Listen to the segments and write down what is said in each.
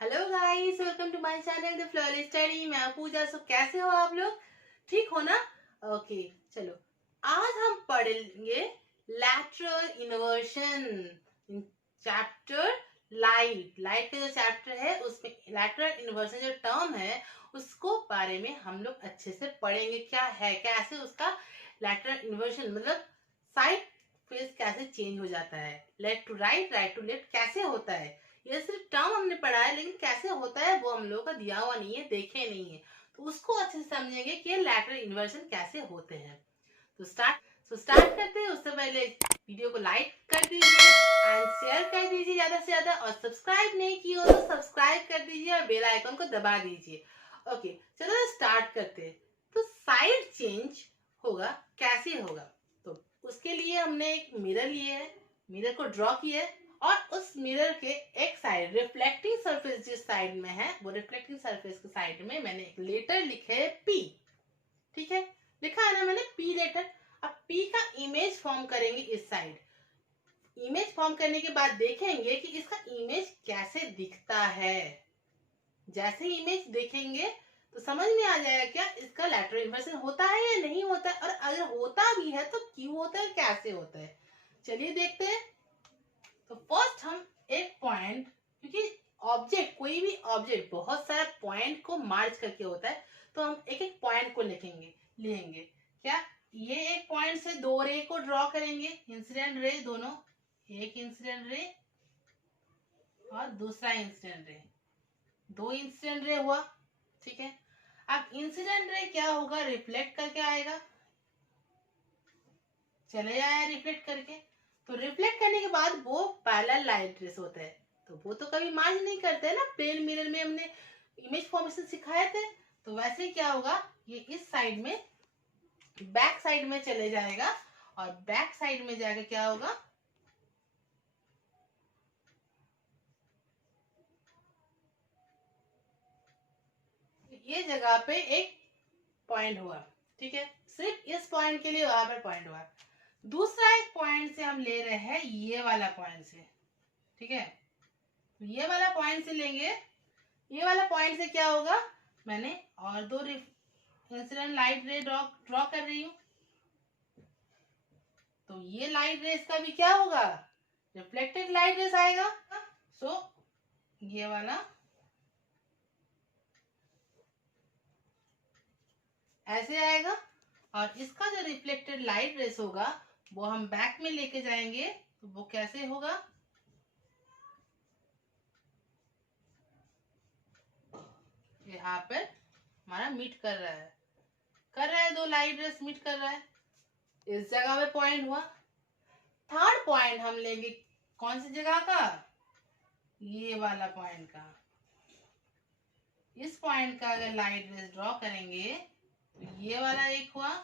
Hello guys, welcome to my channel the florist study. मैं हूं पूजा। सो कैसे हो आप लोग? ठीक हो ना? ओके, चलो आज हम पढ़ेंगे लैटरल इन्वर्शन चैप्टर लाइट का जो चैप्टर है उसमें लैटरल इन्वर्शन जो टर्म है उसको बारे में हम लोग अच्छे से पढ़ेंगे। क्या है, कैसे उसका लैटरल इन्वर्शन मतलब साइड फेस कैसे चेंज हो जाता है, left to right, right to left कैसे होता है। ये सिर्फ टर्म हमने पढ़ा है, लेकिन कैसे होता है वो हम लोगों का दिया हुआ नहीं है, देखे नहीं है। तो उसको अच्छे से समझेंगे कि ये लैटरल इन्वर्शन कैसे होते हैं। तो स्टार्ट करते हैं। उससे पहले वीडियो को लाइक कर दीजिए एंड शेयर कर दीजिए ज्यादा से ज्यादा, और सब्सक्राइब नहीं की हो तो सब्सक्राइब कर दीजिए और बेल आइकन को दबा दीजिए। ओके, चलो स्टार्ट करते हैं। तो साइड चेंज होगा, कैसे होगा? तो उसके लिए हमने एक मिरर लिए है, मिरर को ड्रॉ किया है, और उस मिरर के एक साइड रिफ्लेक्टिंग सरफेस जिस साइड में है वो रिफ्लेक्टिंग सरफेस के साइड में मैंने एक लेटर लिखे है पी। ठीक है, लिखा है ना मैंने पी लेटर। अब पी का इमेज फॉर्म करेंगे इस साइड। इमेज फॉर्म करने के बाद देखेंगे कि इसका इमेज कैसे दिखता है। जैसे ही इमेज देखेंगे तो समझ में आ जाएगा क्या इसका लैटरल इन्वर्सन होता है या नहीं होता है, और अगर होता भी है तो क्यों होता है, कैसे होता है। चलिए देखते हैं। तो फर्स्ट हम एक पॉइंट, क्योंकि ऑब्जेक्ट कोई भी ऑब्जेक्ट बहुत सारे पॉइंट को मार्च करके होता है, तो हम एक एक पॉइंट को लेंगे क्या। ये एक पॉइंट से दो रे को ड्रॉ करेंगे, इंसिडेंट रे दोनों, एक इंसिडेंट रे और दूसरा इंसिडेंट रे, दो इंसिडेंट रे हुआ। ठीक है, अब इंसिडेंट रे क्या होगा, रिफ्लेक्ट करके आएगा, चले आया रिफ्लेक्ट करके। तो रिफ्लेक्ट करने के बाद वो पैरेलल लाइट रेस होता है, तो वो तो कभी मार्च नहीं करते ना। प्लेन मिरर में हमने इमेज फॉर्मेशन सिखाए थे, तो वैसे क्या होगा, ये इस साइड में बैक साइड में चले जाएगा, और बैक साइड में जाकर क्या होगा, ये जगह पे एक पॉइंट हुआ। ठीक है, सिर्फ इस पॉइंट के लिए वहां पर पॉइंट हुआ। दूसरा एक पॉइंट से हम ले रहे हैं ये वाला पॉइंट से। ठीक है, तो ये वाला पॉइंट से लेंगे। ये वाला पॉइंट से क्या होगा, मैंने और दो इंसिडेंट लाइट रे ड्रॉ कर रही हूं। तो ये लाइट रेस का भी क्या होगा, रिफ्लेक्टेड लाइट रेस आएगा। सो ये वाला ऐसे आएगा, और इसका जो रिफ्लेक्टेड लाइट रेस होगा वो हम बैक में लेके जाएंगे, तो वो कैसे होगा, यहाँ पर हमारा मीट कर रहा है दो लाइट रेस मीट कर रहा है, इस जगह पे पॉइंट हुआ। थर्ड पॉइंट हम लेंगे कौन सी जगह का, ये वाला पॉइंट का। इस पॉइंट का अगर लाइट रेस ड्रॉ करेंगे तो ये वाला एक हुआ,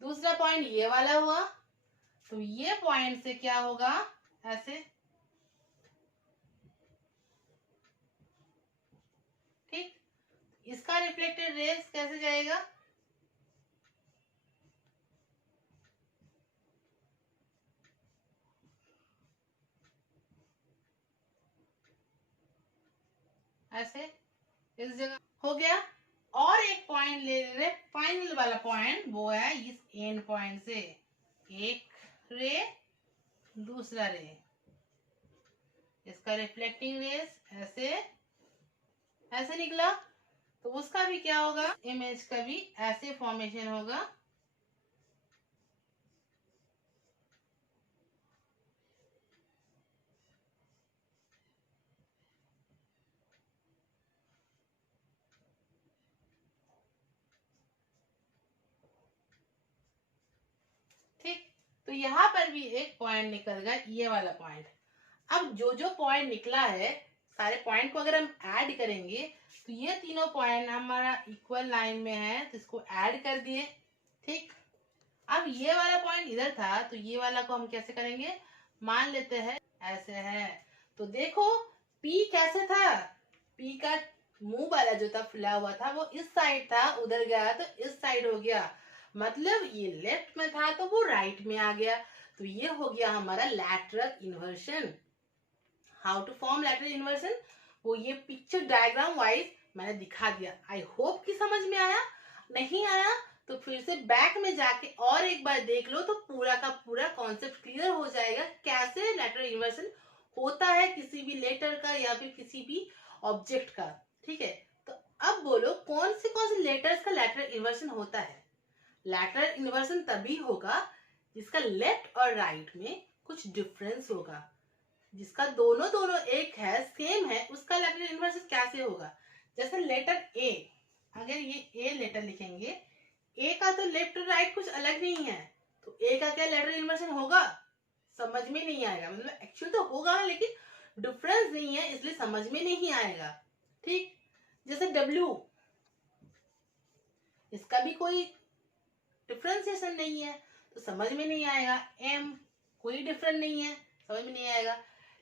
दूसरा पॉइंट ये वाला हुआ। तो ये पॉइंट से क्या होगा, ऐसे। ठीक, इसका रिफ्लेक्टेड रेस कैसे जाएगा, ऐसे, इस जगह हो गया। और एक पॉइंट ले रहे, फाइनल वाला पॉइंट वो है इस एंड पॉइंट से, एक रे दूसरा रे, इसका रिफ्लेक्टिंग रेस ऐसे ऐसे निकला। तो उसका भी क्या होगा, इमेज का भी ऐसे फॉर्मेशन होगा। ठीक, तो यहाँ पर भी एक पॉइंट निकल गया, ये वाला पॉइंट। अब जो जो पॉइंट निकला है, सारे पॉइंट को अगर हम ऐड करेंगे तो ये तीनों पॉइंट हमारा इक्वल लाइन में है, तो इसको ऐड कर दिए। ठीक, अब ये वाला पॉइंट इधर था, तो ये वाला को हम कैसे करेंगे, मान लेते हैं ऐसे है। तो देखो पी कैसे था, पी का मुंह वाला जो था फुला हुआ था वो इस साइड था, उधर गया तो इस साइड हो गया। मतलब ये लेफ्ट में था तो वो राइट में आ गया। तो ये हो गया हमारा lateral inversion. How to form lateral inversion, वो ये पिक्चर डायग्राम वाइज मैंने दिखा दिया। आई होप कि समझ में आया। नहीं आया तो फिर से बैक में जाके और एक बार देख लो, तो पूरा का पूरा कॉन्सेप्ट क्लियर हो जाएगा कैसे लैटरल इन्वर्सन होता है किसी भी लेटर का या फिर किसी भी ऑब्जेक्ट का। ठीक है, तो अब बोलो कौन से लेटर्स का लैटरल इन्वर्सन होता है। लैटरल इन्वर्सन तभी होगा जिसका लेफ्ट और राइट में कुछ डिफरेंस होगा। जिसका दोनों दोनों एक है, सेम है, उसका लैटरल इन्वर्सन कैसे होगा। जैसे लेटर ए, अगर ये ए लेटर लिखेंगे, ए का तो लेफ्ट और राइट कुछ अलग नहीं है, तो ए का क्या लैटरल इन्वर्सन होगा, समझ में नहीं आएगा। मतलब एक्चुअल तो होगा लेकिन डिफरेंस नहीं है, इसलिए समझ में नहीं आएगा। ठीक, जैसे डब्ल्यू, इसका भी कोई डिफरेंशिएशन नहीं है तो समझ में नहीं आएगा। एम, कोई डिफरेंस नहीं है, समझ में नहीं आएगा।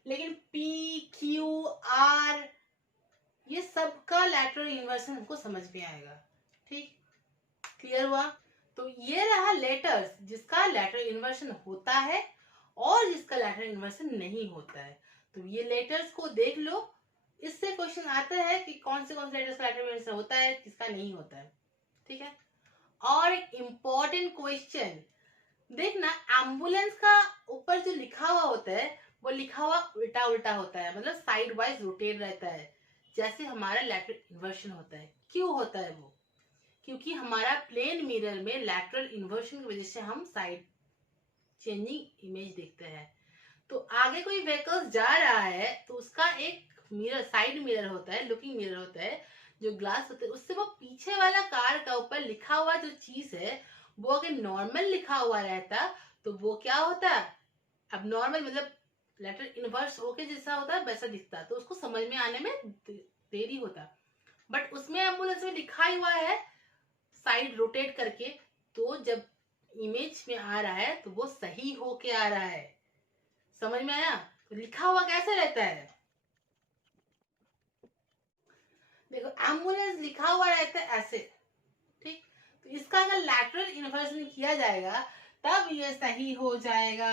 लेकिन पी, क्यू, आर, ये सबका लैटरल इन्वर्सन हमको समझ में आएगा। ठीक, क्लियर हुआ। तो ये रहा लेटर्स जिसका लैटरल इन्वर्सन होता है और जिसका लैटरल इन्वर्सन नहीं होता है। तो ये लेटर्स को देख लो, इससे क्वेश्चन आता है कि कौन से लेटर्स का लैटरल इन्वर्सन होता है, किसका नहीं होता है। ठीक है, और एक इम्पॉर्टेंट क्वेश्चन देखना, एम्बुलेंस का ऊपर जो लिखा हुआ होता है वो लिखा हुआ उल्टा उल्टा होता है, मतलब साइड वाइज रोटेट रहता है, जैसे हमारा लैटरल इन्वर्सन होता है। क्यों होता है वो, क्योंकि हमारा प्लेन मिरर में लैटरल इन्वर्सन की वजह से हम साइड चेंजिंग इमेज देखते हैं। तो आगे कोई व्हीकल जा रहा है तो उसका एक मिरर, साइड मिरर होता है, लुकिंग मिरर होता है, जो ग्लास होता है, उससे वो पीछे वाला कार का ऊपर लिखा हुआ जो चीज है वो अगर नॉर्मल लिखा हुआ रहता तो वो क्या होता, अब नॉर्मल मतलब लेटर इन्वर्स होके जैसा होता है वैसा दिखता, तो उसको समझ में आने में देरी होता। बट उसमें एम्बुलेंस में लिखा ही हुआ है साइड रोटेट करके, तो जब इमेज में आ रहा है तो वो सही होके आ रहा है। समझ में आया। तो लिखा हुआ कैसे रहता है, देखो एम्बुलेंस लिखा हुआ रहता है ऐसे। ठीक, तो इसका अगर लैटरल इन्वर्सन किया जाएगा तब ये सही हो जाएगा।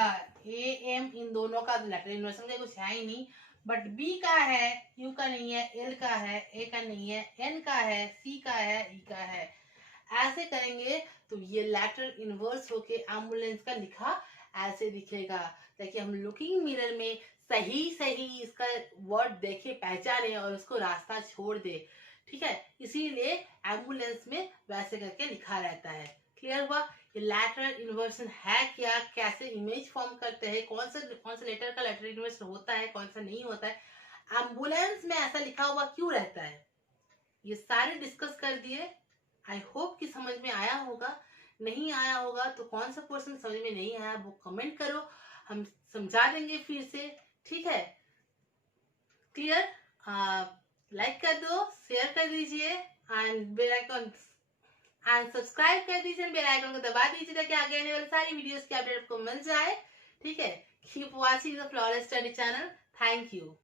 ए एम इन दोनों का लैटरल इन्वर्सन का कुछ है ही नहीं, बट बी का है, यू का नहीं है, एल का है, ए का नहीं है, एन का है, सी का है, ई का है। ऐसे करेंगे तो ये लैटरल इन्वर्स होके एम्बुलेंस का लिखा ऐसे दिखेगा, ताकि हम लुकिंग मिरर में सही सही इसका वर्ड देखे, पहचाने और उसको रास्ता छोड़ दे। ठीक है, इसीलिए एम्बुलेंस में वैसे करके लिखा रहता है। क्लियर हुआ। ये लैटरल इन्वर्सन है क्या, कैसे इमेज फॉर्म करते हैं, कौन सा लेटर का लैटरल इन्वर्सन होता है, कौन सा नहीं होता है, एम्बुलेंस में ऐसा लिखा हुआ क्यों रहता है, ये सारे डिस्कस कर दिए। आई होप कि समझ में आया होगा। नहीं आया होगा तो कौन सा पोर्शन समझ में नहीं आया वो कमेंट करो, हम समझा देंगे फिर से। ठीक है, क्लियर। लाइक कर दो, शेयर कर दीजिए and bell icon and subscribe कर दीजिए, बेल आइकन को दबा दीजिए ताकि आगे आने वाली सारी वीडियोस की अपडेट आपको मिल जाए। ठीक है, keep watching the flawless study channel. Thank you.